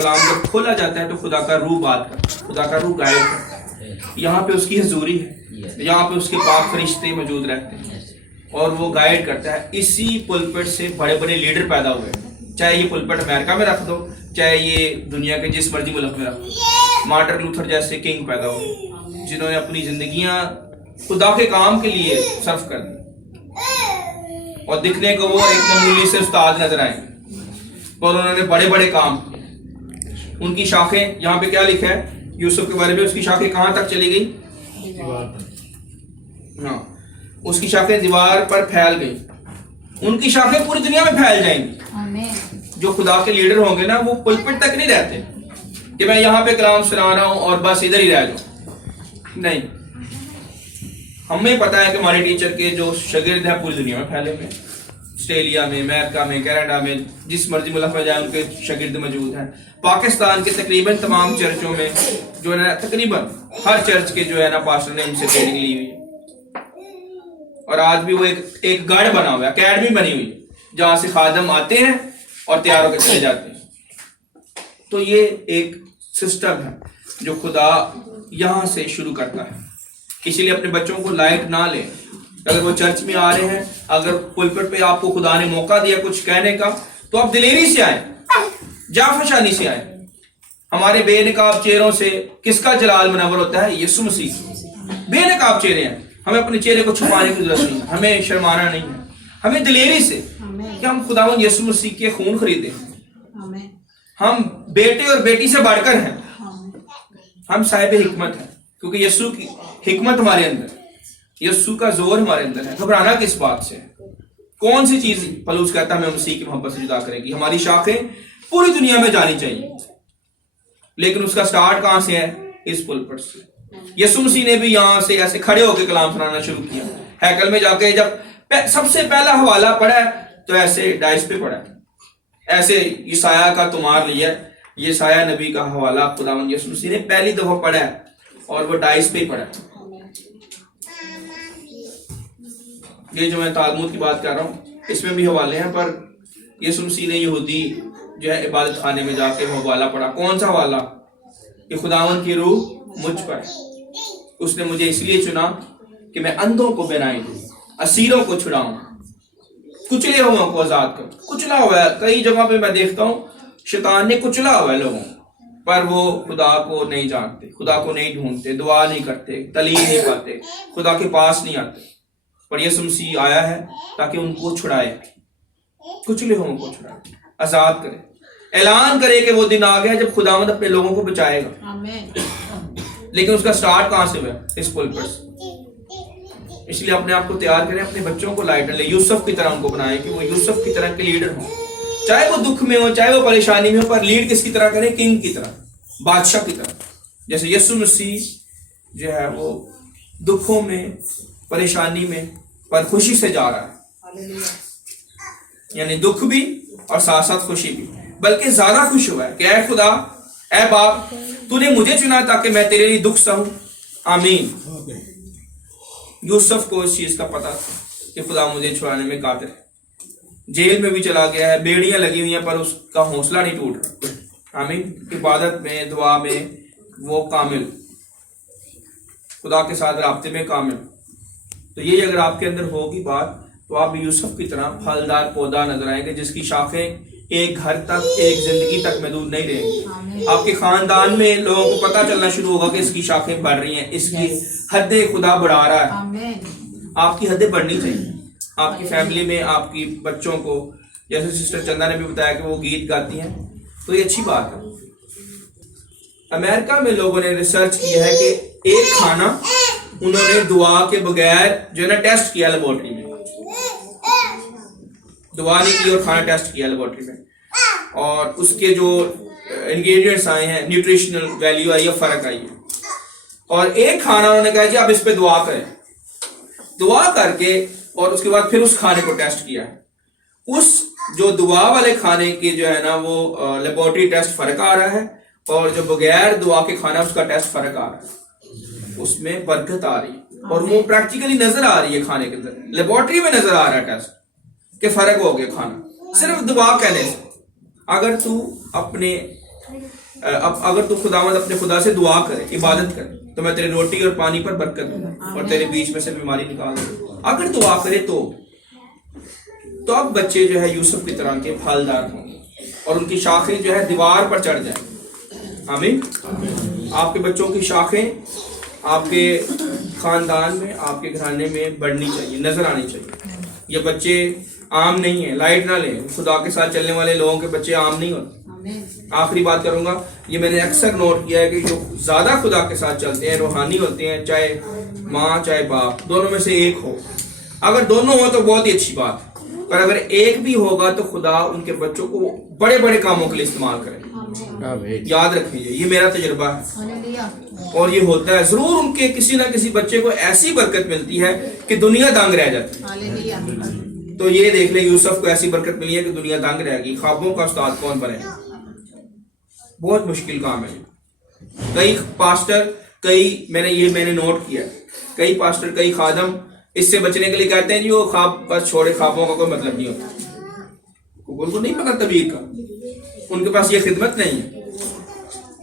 کلام جب کھولا جاتا ہے تو خدا کا روح بات کرتا ہے, خدا کا روح گائیڈ کرتا ہے. یہاں پہ اس کی حضوری ہے, یہاں پہ اس کے پاک فرشتے موجود رہتے ہیں اور وہ گائیڈ کرتا ہے. اسی پلپٹ سے بڑے بڑے لیڈر پیدا ہوئے, چاہے یہ پلپٹ امریکہ میں رکھ دو, چاہے یہ دنیا کے جس مرضی ملک میں رکھ دو. مارٹن لوتھر جیسے کنگ پیدا ہوئے جنہوں نے اپنی زندگیاں خدا کے کام کے لیے صرف کر دی, اور دکھنے کو وہ ایک معمولی سے استاد نظر آئے اور انہوں نے بڑے بڑے کام کیے. ان کی شاخیں, یہاں پہ کیا لکھا ہے یوسف کے بارے میں, اس کی شاخیں کہاں تک چلی گئی؟ ہاں, اس کی شاخیں دیوار پر پھیل گئی. ان کی شاخیں پوری دنیا میں پھیل جائیں گی. جو خدا کے لیڈر ہوں گے نا, وہ پلپٹ تک نہیں رہتے کہ میں یہاں پہ کلام سنا رہا ہوں اور بس ادھر ہی رہ جاؤں. نہیں, ہمیں پتا ہے کہ ہمارے ٹیچر کے جو شاگرد ہیں پوری دنیا میں پھیلے ہوئے ہیں. آسٹریلیا میں, امریکہ میں, کینیڈا میں, جس مرضی ملک میں جائیں ان کے شاگرد موجود ہیں. پاکستان کے تقریباً تمام چرچوں میں جو ہے نا, تقریباً ہر چرچ کے جو ہے نا پاسٹر نے ان سے ٹریننگ لی ہوئی ہے. اور آج بھی وہ ایک گڑھ بنا ہوا ہے, اکیڈمی بنی ہوئی ہے جہاں سے خادم آتے ہیں اور تیار ہو کے چلے جاتے ہیں. تو یہ ایک سسٹم ہے جو خدا یہاں سے شروع کرتا ہے. اسی لیے اپنے بچوں کو لائٹ نہ لیں. اگر وہ چرچ میں آ رہے ہیں, اگر پلپٹ پہ آپ کو خدا نے موقع دیا کچھ کہنے کا, تو آپ دلیری سے آئیں, جافشانی سے آئیں. ہمارے بے نقاب چہروں سے کس کا جلال منور ہوتا ہے؟ یسوع مسیح. بے نقاب چہرے ہیں, ہمیں اپنے چہرے کو چھپانے کی ضرورت نہیں, ہمیں شرمانا نہیں ہے. ہمیں دلیری سے کہ ہم خداوند یسوع مسیح کے خون خریدے, ہم بیٹے اور بیٹی سے بڑھ کر ہیں, ہم صاحب حکمت ہیں, کیونکہ یسوع کی حکمت ہمارے اندر, یسوع کا زور ہمارے اندر ہے. گھبرانا کس بات سے؟ کون سی چیز پلوس کہتا ہے ہمیں مسیح کی محبت سے جدا کرے گی؟ ہماری شاخیں پوری دنیا میں جانی چاہیے, لیکن اس کا سٹارٹ کہاں سے ہے؟ اس پلپٹ سے. یسوع مسیح نے بھی یہاں سے ایسے کھڑے ہو کے کلام سنانا شروع کیا. ہیکل میں جا کے جب سب سے پہلا حوالہ پڑھا ہے تو ایسے ڈائس پہ پڑھا ہے, ایسے یسایہ کا تمہار لیا, یہ سایہ نبی کا حوالہ خداوند یسوع مسیح نے پہلی دفعہ پڑھا ہے اور وہ ڈائس پہ پڑھا ہے. یہ جو میں تالمود کی بات کر رہا ہوں اس میں بھی حوالے ہیں, پر یسوع مسیح نے یہودی جو ہے عبادت خانے میں جا کے حوالہ پڑھا. کون سا حوالہ؟ کہ خداوند کی روح مجھ پر, اس نے مجھے اس لیے چنا کہ میں اندھوں کو بینائی دوں, اسیروں کو چھڑاؤں, کچلے ہوا کو آزاد کروں. کچلا ہوا ہے, کئی جگہ پہ میں دیکھتا ہوں شیطان نے کچلا ہوا ہے لوگوں, پر وہ خدا کو نہیں جانتے, خدا کو نہیں ڈھونڈتے, دعا نہیں کرتے, تعلیم نہیں پاتے, خدا کے پاس نہیں آتے. پر یسوع مسیح آیا ہے تاکہ ان کو چھڑائے, کچلے ہوں کو چھڑائے, آزاد کرے, اعلان کرے کہ وہ دن آ گیا جب خداوند اپنے لوگوں کو بچائے گا. لیکن اس کا سٹارٹ کہاں سے ہوا؟ اس پلپٹ سے. اس لیے اپنے آپ کو تیار کریں, اپنے بچوں کو لائٹ لیں, یوسف کی طرح ان کو بنائیں کہ وہ یوسف کی طرح کے لیڈر ہوں, چاہے وہ دکھ میں ہو, چاہے وہ پریشانی میں ہو, پر لیڈ کس کی طرح کریں؟ کنگ کی طرح, بادشاہ کی طرح. جیسے یسوع مسیح جو ہے وہ دکھوں میں, پریشانی میں, پر خوشی سے جا رہا ہے, یعنی دکھ بھی اور ساتھ ساتھ خوشی بھی, بلکہ زیادہ خوش ہوا ہے کہ اے خدا, اے باپ, تو نے مجھے چنا تاکہ میں تیرے لیے دکھ سہوں. آمین. یوسف کو اس چیز کا پتا تھا کہ خدا مجھے چھڑانے میں قادر ہے. جیل میں بھی چلا گیا ہے, بیڑیاں لگی ہوئی ہیں, پر اس کا حوصلہ نہیں ٹوٹ رہا. آمین. عبادت میں, دعا میں وہ کامل, خدا کے ساتھ رابطے میں کامل. تو یہ اگر آپ کے اندر ہوگی بات, تو آپ یوسف کی طرح پھلدار پودا نظر آئیں گے جس کی شاخیں ایک گھر تک, ایک زندگی تک محدود نہیں رہیں گی. آپ کے خاندان میں لوگوں کو پتہ چلنا شروع ہوگا کہ اس کی شاخیں بڑھ رہی ہیں, اس کی حدیں خدا بڑھا رہا ہے. آپ کی حدیں بڑھنی چاہیے. آپ کی فیملی میں آپ کی بچوں کو, جیسے سسٹر چندہ نے بھی بتایا کہ وہ گیت گاتی ہیں, تو یہ اچھی بات ہے. امریکہ میں لوگوں نے ریسرچ کیا ہے کہ ایک کھانا انہوں نے دعا کے بغیر جو ہے نا ٹیسٹ کیا لیبورٹری میں, دعا نہیں کی اور کھانا ٹیسٹ کیا لیبورٹری میں, اور اس کے جو انگریڈینٹس آئے ہیں, نیوٹریشنل ویلیو آئی ہے, فرق آئی ہے. اور ایک کھانا انہوں نے کہا جی آپ اس پہ دعا کریں, دعا کر کے اور اس کے بعد پھر اس کھانے کو ٹیسٹ کیا. اس جو دعا والے کھانے کے جو ہے نا وہ لیبورٹری ٹیسٹ فرق آ رہا ہے, اور جو بغیر دعا کے کھانا اس کا ٹیسٹ فرق آ رہا ہے. اس میں برکت آ رہی ہے اور وہ پریکٹیکلی نظر آ رہی ہے کھانے کے اندر, لیبورٹری میں نظر آ رہا ہے ٹیسٹ کہ فرق ہو گیا کھانا صرف دعا کہنے سے. اگر تو اپنے اب اگر تو خداوند اپنے خدا سے دعا کرے, عبادت کرے, تو میں تیرے روٹی اور پانی پر برکت دوں گا اور تیرے بیچ میں سے بیماری نکال دوں. اگر دعا کرے تو اب بچے جو ہے یوسف کی طرح کے پھلدار ہوں گے اور ان کی شاخیں جو ہے دیوار پر چڑھ جائیں. آمین. آپ کے بچوں کی شاخیں آپ کے خاندان میں, آپ کے گھرانے میں بڑھنی چاہیے, نظر آنی چاہیے. یہ بچے عام نہیں ہیں, لائٹ نہ لیں. خدا کے ساتھ چلنے والے لوگوں کے بچے عام نہیں ہوتے. آخری بات کروں گا, یہ میں نے اکثر نوٹ کیا ہے کہ جو زیادہ خدا کے ساتھ چلتے ہیں, روحانی ہوتے ہیں, چاہے ماں چاہے باپ, دونوں میں سے ایک ہو. اگر دونوں ہو تو بہت ہی اچھی بات, پر اگر ایک بھی ہوگا تو خدا ان کے بچوں کو بڑے بڑے کاموں کے لیے استعمال کرے. یاد رکھیں, یہ میرا تجربہ ہے اور یہ ہوتا ہے ضرور. ان کے کسی نہ کسی بچے کو ایسی برکت ملتی ہے کہ دنیا دنگ رہ جاتی ہے. تو یہ دیکھ لیں, یوسف کو ایسی برکت ملی ہے کہ دنیا دنگ رہ گئی. خوابوں کا استاد کون بنے؟ بہت مشکل کام ہے. کئی پاسٹر, میں نے نوٹ کیا, کئی پاسٹر, کئی خادم اس سے بچنے کے لیے کہتے ہیں جی وہ خواب بس چھوڑے, خوابوں کا کوئی مطلب نہیں ہوتا. ان کو نہیں پتا تعبیر کا, ان کے پاس یہ خدمت نہیں ہے,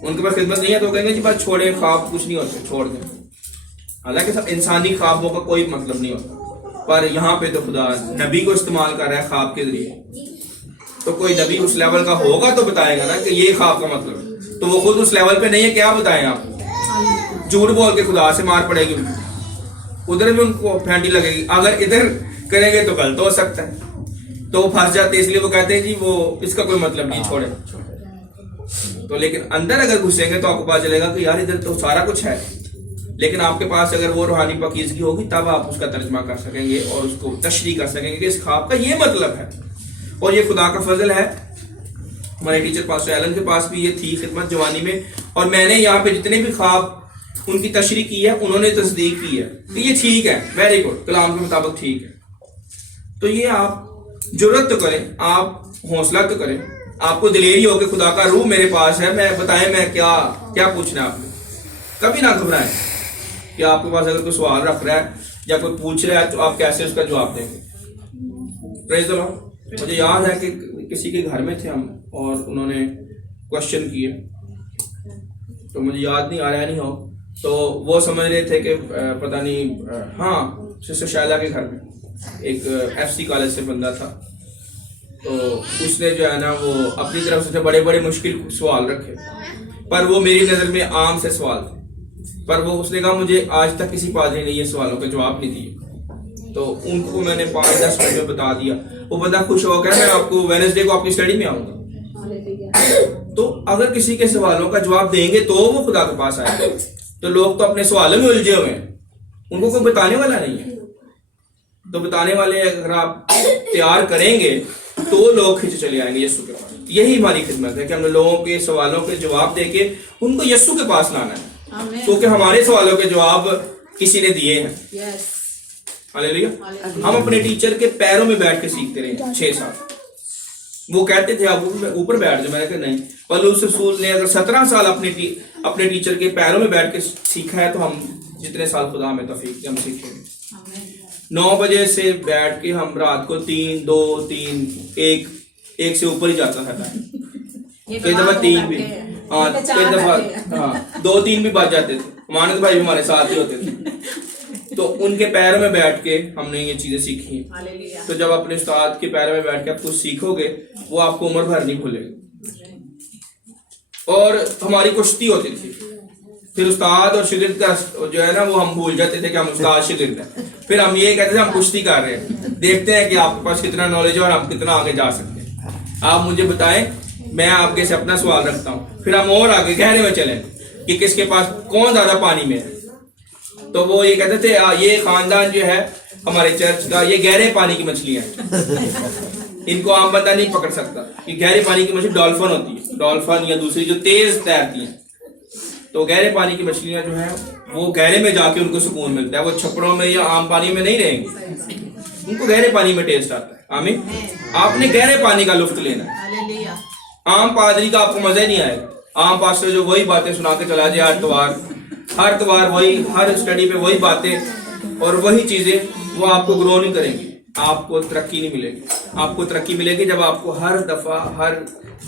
ان کے پاس خدمت نہیں ہے تو کہیں گے جی بس چھوڑے, خواب کچھ نہیں ہوتے, چھوڑ دیں. حالانکہ سب انسانی خوابوں کا کوئی مطلب نہیں ہوتا, پر یہاں پہ تو خدا نبی کو استعمال کر رہا ہے خواب کے ذریعے. تو کوئی نبی اس لیول کا ہوگا تو بتائے گا نا کہ یہ خواب کا مطلب ہے. تو وہ خود اس لیول پہ نہیں ہے, کیا بتائیں آپ کو؟ جھوٹ بول کے خدا سے مار پڑے گی, ادھر بھی ان کو پھینٹی لگے گی. اگر ادھر کریں گے تو غلط ہو سکتا ہے, تو وہ پھنس جاتے, اس لیے وہ کہتے ہیں جی وہ اس کا کوئی مطلب نہیں, چھوڑے. تو لیکن اندر اگر گھسیں گے تو آپ کو پتا چلے گا کہ یار ادھر تو سارا کچھ ہے, لیکن آپ کے پاس اگر وہ روحانی پاکیزگی ہوگی تب آپ اس کا ترجمہ کر سکیں گے اور اس کو تشریح کر سکیں گے کہ اس خواب کا یہ مطلب ہے. اور یہ خدا کا فضل ہے. ہمارے ٹیچر پاسٹر ایلن کے پاس بھی یہ تھی خدمت جوانی میں, اور میں نے یہاں پہ جتنے بھی خواب ان کی تشریح کی ہے انہوں نے تصدیق کی ہے کہ یہ ٹھیک ہے, ویری گڈ, کلام کے مطابق ٹھیک ہے. تو یہ آپ جرت تو کریں, آپ حوصلہ تو کریں, آپ کو دلیری ہو کہ خدا کا روح میرے پاس ہے, میں بتائیں میں کیا پوچھنا ہے آپ نے. کبھی نہ گھبرائیں کہ آپ کے پاس اگر کوئی سوال رکھ رہا ہے یا کوئی پوچھ رہا ہے تو آپ کیسے اس کا جواب دیں گے. پریز دی لارڈ. مجھے یاد ہے کہ کسی کے گھر میں تھے ہم اور انہوں نے کوشچن کیے, تو مجھے یاد نہیں آ رہا نہیں ہو, تو وہ سمجھ رہے تھے کہ پتہ نہیں, ہاں سسٹر شائلہ کے گھر میں ایک FCC کالج سے بندہ تھا, تو اس نے جو ہے نا وہ اپنی طرف سے بڑے بڑے مشکل سوال رکھے, پر وہ میری نظر میں عام سے سوال تھے, پر وہ اس نے کہا مجھے آج تک کسی پادری نے یہ سوالوں کا جواب نہیں دیے. تو ان کو میں نے 5-10 منٹ میں بتا دیا. وہ بندہ خوش ہو گیا, میں آپ کو وینسڈے کو آپ کی اسٹڈی میں آؤں گا. تو اگر کسی کے سوالوں کا جواب دیں گے تو وہ خدا کے پاس آئے گا. تو لوگ تو اپنے سوالوں میں الجھے ہوئے ہیں, ان کو کوئی بتانے والا نہیں ہے. تو بتانے والے اگر آپ تیار کریں گے تو لوگ کھنچ چلے آئیں گے یسوع کے پاس. یہی ہماری خدمت ہے کہ ہم نے لوگوں کے سوالوں کے جواب دے کے ان کو یسوع کے پاس لانا ہے, کیونکہ ہمارے سوالوں کے جواب کسی نے دیے ہیں. ہاللیلویا. ہم اپنے ٹیچر کے پیروں میں بیٹھ کے سیکھتے رہے 6 سال. وہ کہتے تھے آپ اوپر بیٹھ جاؤ, میں نے کہا نہیں. پولس رسول نے اگر 17 سال اپنے ٹیچر کے پیروں میں بیٹھ کے سیکھا ہے تو ہم جتنے سال خدا ہمیں توفیق دے ہم سیکھیں گے. 9 بجے سے بیٹھ کے ہم رات کو 3, 2, 3, 1 سے اوپر ہی جاتا تھا ٹائم. کئی دفعہ 3 بھی, کئی دفعہ 2-3 بھی بج جاتے تھے. مانند بھائی ہمارے ساتھ ہی ہوتے تھے. تو ان کے پیروں میں بیٹھ کے ہم نے یہ چیزیں سیکھی ہیں. تو جب اپنے استاد کے پیروں میں بیٹھ کے آپ کچھ سیکھو گے وہ آپ کو عمر بھر نہیں بھولے گا. اور ہماری کشتی ہوتی تھی, پھر استاد اور شاگرد کا جو ہے نا وہ ہم بھول جاتے تھے کہ ہم استاد شاگرد ہیں. پھر ہم یہ کہتے تھے ہم کشتی کر رہے ہیں, دیکھتے ہیں کہ آپ کے پاس کتنا نالج ہے اور ہم کتنا آگے جا سکتے ہیں. آپ مجھے بتائیں, میں آپ کے سے اپنا سوال رکھتا ہوں, پھر ہم اور آگے گہرے میں چلیں کہ کس کے پاس کون زیادہ پانی میں ہے. تو وہ یہ کہتے تھے یہ خاندان جو ہے ہمارے چرچ کا یہ گہرے پانی کی مچھلیاں ہیں, ان کو عام بندہ نہیں پکڑ سکتا. یہ گہرے پانی کی مچھلی ڈالفن ہوتی ہے, ڈالفن یا دوسری جو تیز تیرتی ہیں. تو گہرے پانی کی مچھلیاں جو ہیں وہ گہرے میں جا کے ان کو سکون ملتا ہے, وہ چھپڑوں میں یا عام پانی میں نہیں رہیں گے, ان کو گہرے پانی میں ٹیسٹ آتا ہے. آمین. آپ نے گہرے پانی کا لطف لینا ہے. عام پادری کا آپ کو مزہ نہیں آئے گا. عام پاسٹر جو وہی باتیں سنا کے چلا جائے ہر اتوار وہی, ہر اسٹڈی پہ وہی باتیں اور وہی چیزیں, وہ آپ کو گرو نہیں کریں گی, آپ کو ترقی نہیں ملے گی. آپ کو ترقی ملے گی جب آپ کو ہر دفعہ ہر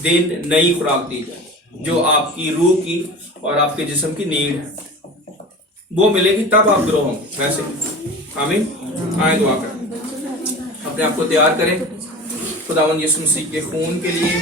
دن نئی خوراک دی جائے. جو آپ کی روح کی اور آپ کے جسم کی نیڈ ہے، وہ ملے گی تب آپ گرو ہوں گے. ویسے آمین. آئیں دعا کریں، اپنے آپ کو تیار کریں خداوند یسوع مسیح کے خون کے لیے.